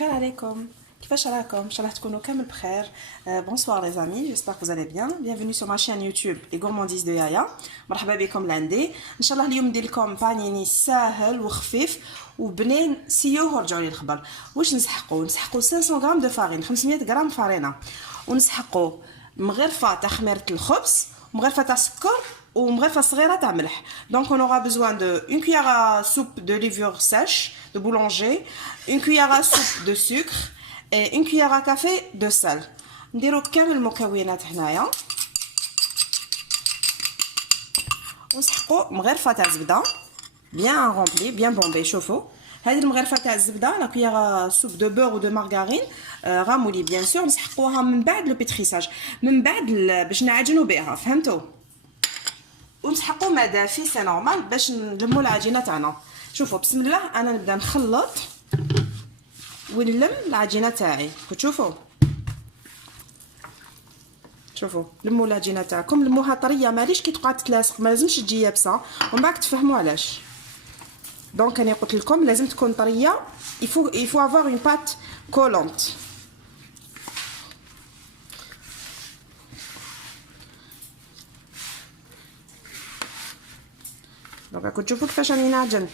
بخير عليكم. كيفاش راكم؟ ان شاء الله تكونوا كامل بخير. بونسوار لي زامي، جيسبر que vous allez bien. Bienvenue sur ma chaîne YouTube Les Gourmandises de Yaya. مرحبا بكم لعندي. ان شاء الله اليوم ندير لكم بانيني ساهل وخفيف وبنين سيوه ورجعوا لي الخبر. واش نسحقوا 500 غرام دو فارين، 500 غرام فارينه، ونسحقوا مغرفه تاع خميره الخبز ومغرفه تاع السكر ومغرفه صغيره تاع ملح. دونك on aura besoin de une cuillère à soupe de levure sèche de boulanger, une cuillère à soupe de sucre et une cuillère à café de sel. نديرو كامل المكونات هنايا ونسحقو مغرفه تاع زبده بيان رومبلي بيان بومبي. شوفوا هذه المغرفه تاع الزبده لا كويير سوب دو بور و دو مارغارين غامولي بيان سور. نسحقوها من بعد لو بيتريساج، من بعد باش نعجنوا بها، فهمتوا؟ ونسحقوا ما دافي سي نورمال باش نلموا العجينه تاعنا. شوفوا بسم الله انا نبدا نخلط ونلم العجينه تاعي. كتشوفوا شوفوا لموا العجينه تاعكم، لموها طريه ماليش كي تقعد تلاصق، ما لازمش تجي يابسه ومن بعد تفهموا علاش. دونك انا قلت لكم لازم تكون طريه. il faut avoir une pâte collante. دونك راكم تشوفوا كيفاش راني نعجن.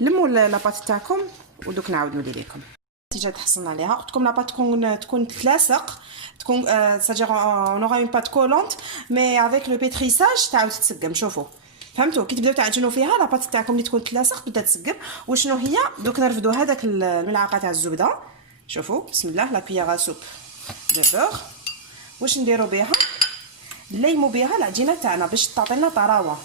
لموا لاباط تاعكم ودوك نعاود نولي لكم النتيجه تحصلنا عليها. قلت لكم لاباط تكون تلاصق، تكون c'est-à-dire on aura une pâte collante mais avec le pétrissage تعاود تتسقم. شوفوا فهمتوا كي تبداو تعجنوا فيها لاباط تاعكم اللي تكون تلاصق تبدا تسقم. وشنو هي دوك نرفدوا هذاك الملعقه تاع الزبده. شوفوا بسم الله لا كويير سوب دو بور. واش نديروا بها؟ نليموا بها العجينه تاعنا باش تعطينا طراوه.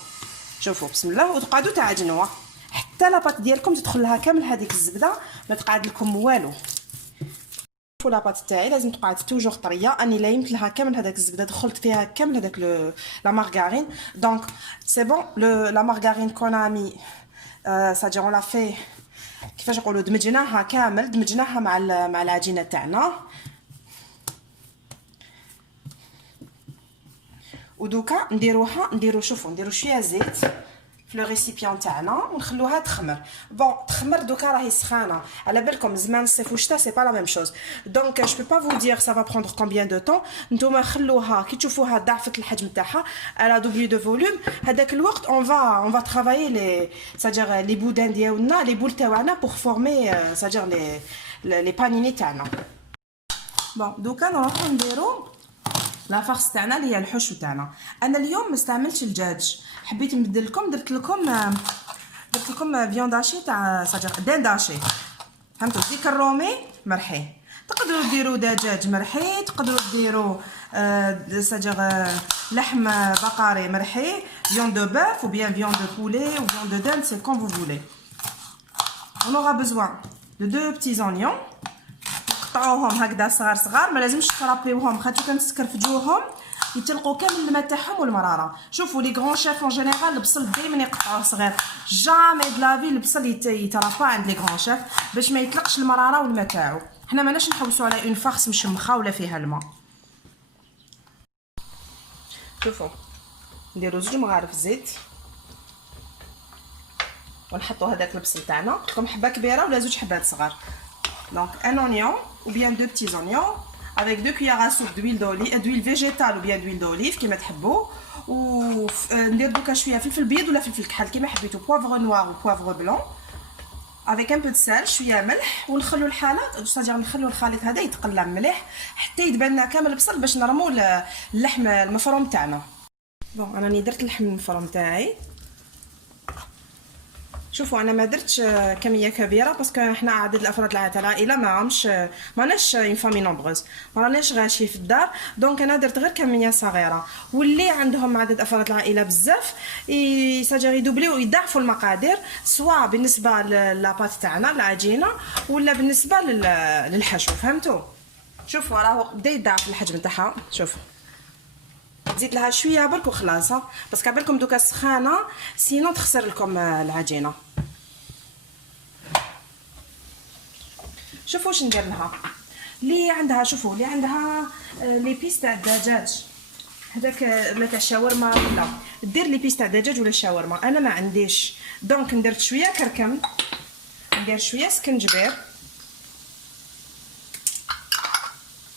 شوفوا بسم الله وتقعدوا تعجنوها حتى لاباط ديالكم تدخل لها كامل هذيك الزبده، ما تقعد لكم والو. شوفوا لاباط تاعي لازم تقعد توجور طريه، اني لايمت لها كامل هذاك الزبده، دخلت فيها كامل هذاك لا مارغارين. دونك سي بون لا مارغارين كون مي سا اون لا في كيفاش نقولوا دمجناها كامل، دمجناها مع العجينه تاعنا. ودوكا نديرو شوفوا نديرو شويه زيت في لو ريسيبيون تاعنا ونخلوها تخمر. بون تخمر دوكا راهي سخانه، على بالكم زمان الصيف والشتا سي با لا ميم شوز. دونك جو بو با فو دير سا فا بروندر كومبيان دو طون. نتوما خلوها كي تشوفوها ضعفت الحجم تاعها على دوبلي دو فوليوم. هذاك الوقت اون فا ترافايي لي سادير لي بودان ديالنا لي بول تاعنا بور فورمي سادير لي بانيني تاعنا. بون دوكا نروحو نديرو لا فارس تاعنا اللي هي الحشو تاعنا. انا اليوم ما استعملتش الدجاج، حبيت نبدل لكم، درت لكم فيونداشي تاع ساجر دين داشي، فهمتوا؟ ديك الرومي مرحي، تقدروا ديروا دجاج مرحي، تقدروا ديروا ساجر لحم بقري مرحي، viande de bœuf ou bien viande de poulet ou viande de dinde, c'est comme vous voulez. On aura besoin de 2 petits oignons. قطعوهم هكذا صغار ما لازمش ترابيوهم خاطر كان تسكرفجوهم يتلقوا كامل الماء تاعهم والمراره. شوفوا لي غران شيف اون جينيرال البصل دائما يقطعوه صغير، جامي دلافي البصل يترافا عند لي غران شيف باش ما يطلقش المراره والماء تاعو. حنا ماناش نحوسوا على اون فارس مشمخه ولا فيها الماء. شوفوا نديروا 2 مغارف زيت ونحطوا هذاك البصل تاعنا، قلت لكم حبه كبيره ولا 2 حبات صغار. Donc un oignon ou bien 2 petits oignons avec 2 cuillères à soupe d'huile végétale ou bien d'huile d'olive كيما تحبوا. وندير دوكا شويه فلفل بيض ولا فلفل كحل كيما حبيتوا، بوافغ نوار و بوافغ بلون avec un peu de sel، شويه ملح، ونخلوا الحالات صاجر نخلوا الخليط هذا يتقلى مليح حتى يدبن لنا كامل البصل باش نرموا اللحم المفروم تاعنا. بون انا درت اللحم المفروم تاعي. شوفوا انا ما درتش كميه كبيره باسكو حنا عدد الافراد تاع العائله ماناش اون فامي نومبروز، ما راناش غاشي في الدار. دونك انا درت غير كميه صغيره، واللي عندهم عدد افراد العائله بزاف ساجر يدوبليو يضاعفوا المقادير، سواء بالنسبه لاباط تاعنا العجينه ولا بالنسبه للحشو، فهمتوا؟ شوفوا راهو بدا يضاعف الحجم تاعها. شوفوا زيد لها شويه برك وخلاص، باسكو عبالكم دوكا سخانه سينو تخسر لكم العجينه. شوفوا واش ندير لها اللي عندها. شوفوا اللي عندها لي بيس تاع الدجاج هذاك ولا تاع الشاورما ولا دير لي بيس تاع الدجاج ولا الشاورما، انا ما عنديش. دونك ندير شويه كركم، ندير شويه سكنجبير،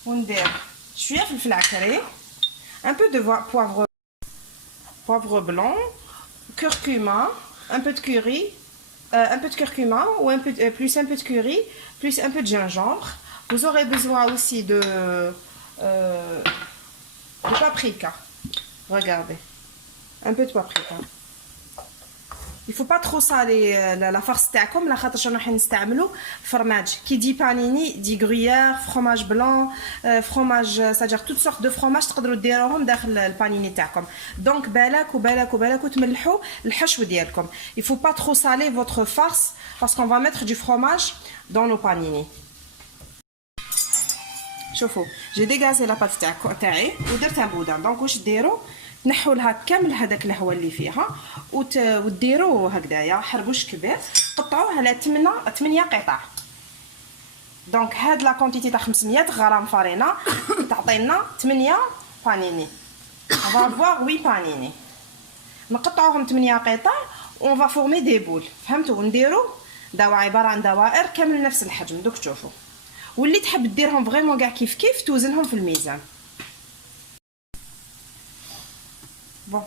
وندير شويه فلفل عكري un peu de poivre blanc, curcuma, un peu de curry, un peu de curcuma ou un peu plus un peu de curry, plus un peu de gingembre. Vous aurez besoin aussi de paprika. Regardez, un peu de paprika. Il faut pas trop saler la farce تاعكم لخاطر شنو راح نستعملوا فرماج كي دي بانيني دي غريير فرomage بلون فرomage c'est-à-dire toutes sortes de fromage تقدروا ديروهم داخل البانيني تاعكم دونك بالك تملحوا الحشو ديالكم. Il faut pas trop saler votre farce parce qu'on va mettre du fromage dans nos panini. شوفوا جي ديغازي لا بات تاعي ودرتها بودان دونك واش ديروا تنحوا لها كامل هذاك الهواء اللي فيها وديروا هكذايا حربوش كبير قطعوه على 8 قطع دونك هاد لا كونتيتي تاع 500 غرام فرينه تعطينا 8 بانيني on va avoir 8 بانيني نقطعوهم 8 قطع on va former des boules فهمتوا ونديروا عباره عن دوائر كامل نفس الحجم دوك تشوفوا واللي تحب ديرهم فريمون كاع كيف توزنهم في الميزان. بون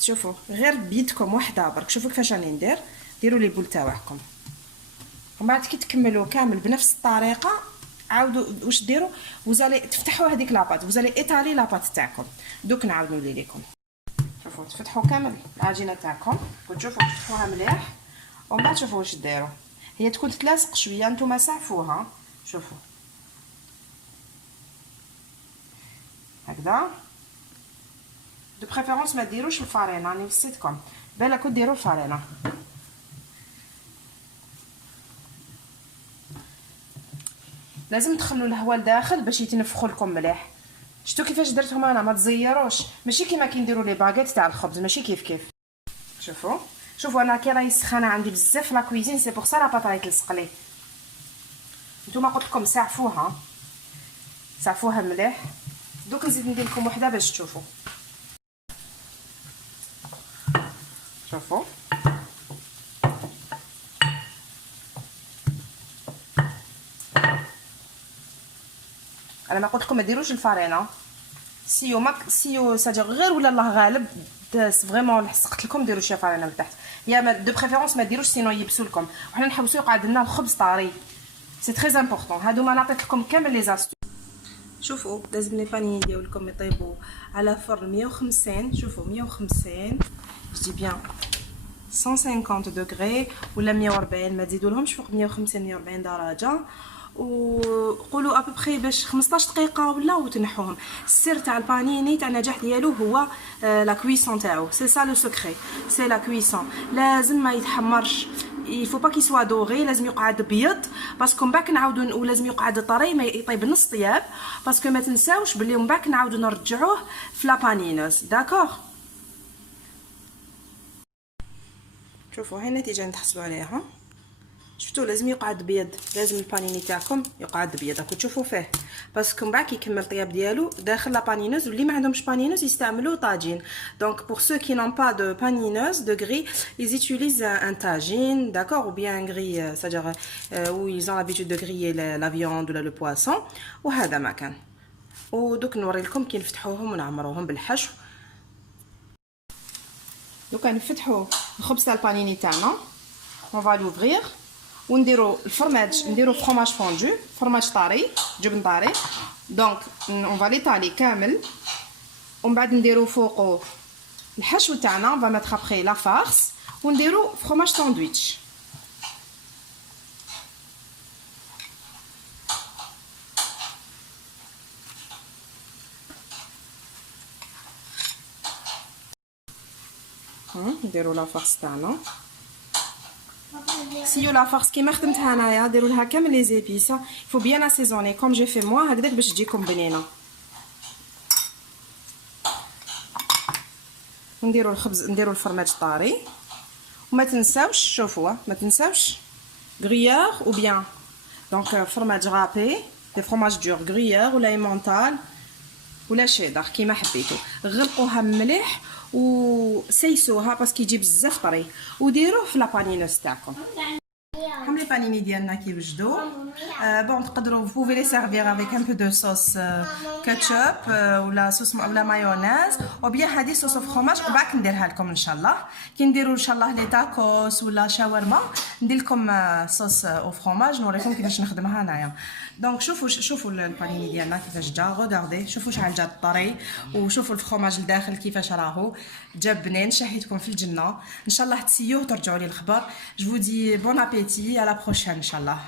شوفوا غير بيدكم وحده برك شوفوا كيفاش راني ندير ديروا لي بول تاعكم ومن بعد كي تكملوا كامل بنفس الطريقه عاودوا واش ديروا وزالي تفتحوا هذيك لاباط وزالي ايطالي لاباط تاعكم دوك نعاود نولي لكم. شوفوا تفتحوا كامل العجينه تاعكم وتشوفوا تفتحوها مليح ومن بعد شوفوا واش ديروا هي تكون تتلاصق شويه نتوما سعفوها شوفوا هكذا دو بريفيرونس ما ديروش الفارينه راني فسيتكم بالك ديروا الفارينه لازم تخلوا الهواء لداخل باش يتنفخوا لكم مليح. شفتوا كيفاش درتهم انا ما تزيروش ماشي كيما كنديروا لي باغيت تاع الخبز ماشي كيف شوفوا انا كي راهي سخانه عندي بزاف لا كويزين سي بور سا لا باط راهي تلصق لي نتوما قلت لكم سعفوها مليح دوك نزيد ندير لكم وحده باش تشوفوا. شوفوا انا ما قلت لكم ما ديروش الفارينه سيو سادير غير ولا الله غالب فريمون لصقت لكم ديروا شي فارينه من تحت يا دو بريفيرونس ما ديروش سينو يبسوا لكم وحنا نحوسوا يقعد لنا الخبز طاري سي تري امبورطون. هادو ما نعطيت لكم كامل لي زاستو. شوفوا لازم لي بانيني ديالكم يطيبوا على فرن 150 شوفوا 150 جدي بيان 150 دوغري ولا 140 ما تزيدولهمش فوق 150 140 درجه وقولوا ابوبري باش 15 دقيقه ولا وتنحوهم. السر تاع البانيني تاع النجاح ديالو هو لا كويسون تاعو سي سا لو سكري سي لا كويسون لازم ما يتحمرش il faut pas qu'il soit doré لازم يقعد بيض باسكو من بعد نعاودو ولازم يقعد طري ما يطيب نص طياب باسكو ما تنساوش بلي من بعد نعاودو نرجعوه في لا بانينوس داكوغ. شوفوا هاي النتيجه نتحصلوا عليها شفتوا لازم يقعد بيض لازم البانيني تاعكم يقعد بيض راكم تشوفوا فيه باسكو من بعد كيكمل طياب ديالو داخل لا بانينوز واللي ما عندهمش بانينوز يستعملوا طاجين دونك بور سو كي نون با دو بانينوز دو غري ils utilisent un tagine d'accord ou bien un grille c'est-à-dire où ils ont l'habitude de griller la viande ولا le poisson وهذا ما كان ودوك نوري لكم كي نفتحوهم ونعمروهم بالحشو. دوكا نفتحوا الخبز تاع البانيني تاعنا on va l'ouvrir ونديروا الفرماج نديروا فرomage فوندو فرماج طاري جبن طاري دونك اون فا ليطالي كامل ومن بعد نديروا فوقو الحشو تاعنا on va mettre après la farce ونديروا فرomاج ساندويتش. نديروا لا فارس تاعنا سيو لا فارس كيما خدمتها انايا ديروا لها كامل لي زيبيس فو بيان اسيزوني كوم جي في موا هكذاك باش تجيكم بنينه. ونديروا الخبز نديروا الفرماج طاري وما تنساوش شوفوا ما تنساوش غريير او بيان دونك فرماج غابي دي فرماج دور غريير ولا ايمونتال ولا شيدر كيما حبيتو غلقوها مليح وسيسوها باسكو يجي بزاف طري وديروه في لابانينوس تاعكم. هم لي بانيني ديالنا كيوجدوا. بون تقدروا vous pouvez les servir avec un peu de sauce ketchup ولا صوص ولا مايونيز ou bien هذه صوص فخوماج وبعد نديرها لكم ان شاء الله كي نديروا ان شاء الله لي تاكوس ولا شاورما ندير لكم صوص او فخوماج نوريكم كيفاش نخدمها انايا. دونك شوفوا البانيني ديالنا كيفاش جا غوداردي شوفوا شحال جا طري وشوفوا الفخوماج الداخل كيفاش راهو جا بنين شهيتكم في الجنه ان شاء الله تسيوه وترجعوا لي الخبر. جو vous dis bon appétit à la prochaine ان شاء الله.